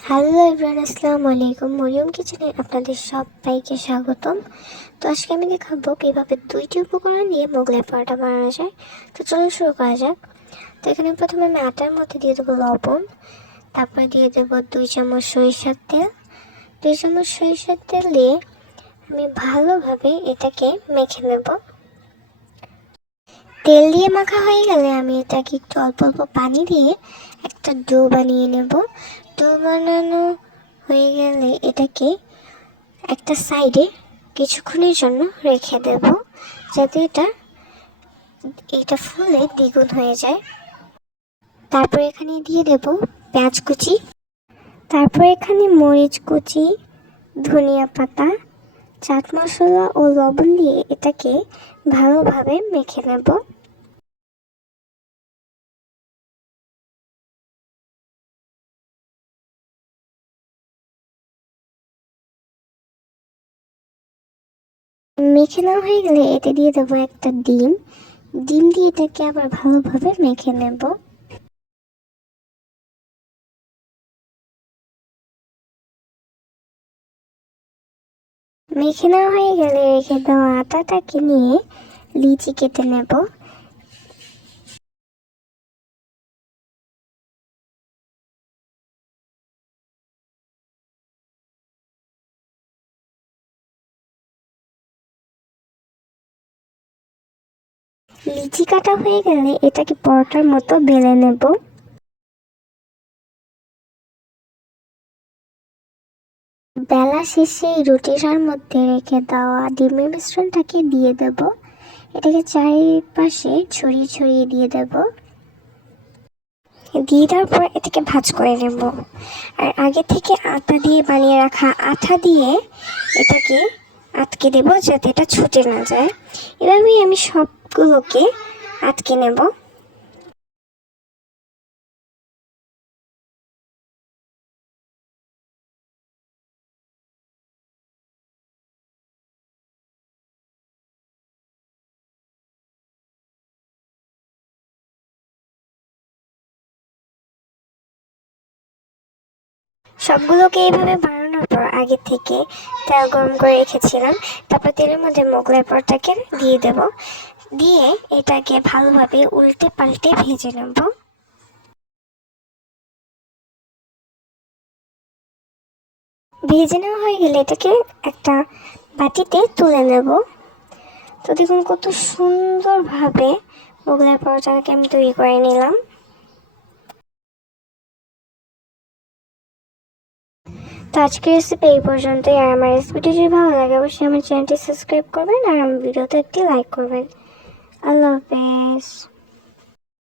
Hello everyone, আসসালামু আলাইকুম। মরিয়ম কিচেনে আপনাদের সবাইকে স্বাগতম। তো আজকে আমি দেখাবো কীভাবে 2টি উপকরণ দিয়ে মোগলাই পরোটা বানানো যায়। তো চলুন শুরু করা যাক। তো এখানে প্রথমে আমি আটার মধ্যে দিয়ে দেবো লবণ, তারপর দিয়ে দেবো 2 চামচ সরিষার তেল। 2 চামচ সরিষার তেল দিয়ে আমি ভালোভাবে এটাকে মেখে নেব। তেল দিয়ে মাখা হয়ে গেলে আমি এটাকে একটু অল্প অল্প পানি দিয়ে একটা ডো বানিয়ে নেব। ডো বানানো হয়ে গেলে এটাকে একটা সাইডে কিছুক্ষণের জন্য রেখে দেব, যাতে এটা ফুলে দ্বিগুণ হয়ে যায়। তারপর এখানে দিয়ে দেব পেঁয়াজ কুচি, তারপর এখানে মরিচ কুচি, ধনিয়া পাতা, চাট মশলা ও লবণ দিয়ে এটাকে ভালোভাবে মেখে নেব। মেখে নেওয়া হয়ে গেলে এতে দিয়ে দেবো একটা ডিম। ডিম দিয়ে এটাকে আবার ভালোভাবে মেখে নেব। মেখে নেওয়া হয়ে গেলে রেখে দেওয়া আটাটাকে নিয়ে লিচি কেটে নেব। লিচি কাটা হয়ে গেলে এটাকে পরোটার মতো বেলে নেব। বেলা শেষে এই রুটিটার মধ্যে রেখে দেওয়া ডিমের মিশ্রণটাকে দিয়ে দেব। এটাকে চারিপাশে ছড়িয়ে ছড়িয়ে দিয়ে দেব। দিয়ে দেওয়ার পর এটাকে ভাঁজ করে নেব। আর আগে থেকে আটা দিয়ে বানিয়ে রাখা আঠা দিয়ে এটাকে আটকে দেব, যাতে এটা ছুটে না যায়। এভাবেই আমি সবগুলোকে আটকে নেব। সবগুলোকে এইভাবে বানানোর পর আগে থেকে তেল গরম করে রেখেছিলাম। তারপর তেলের মধ্যে মোগলাই পরোটাকে দিয়ে দেব। দিয়ে এটাকে ভালোভাবে উল্টে পাল্টে ভেজে নেব। ভেজে নেওয়া হয়ে গেলে এটাকে একটা বাটিতে তুলে নেব। তো দেখুন কত সুন্দরভাবে মোগলাই পরোটাকে আমি তৈরি করে নিলাম। তো আজকের রেসিপি এই পর্যন্তই। আর আমার রেসিপিটি যদি ভালো লাগে অবশ্যই আমার চ্যানেলটি সাবস্ক্রাইব করবেন আর আমার ভিডিওতে একটি লাইক করবেন। আল্লাহ হাফেজ।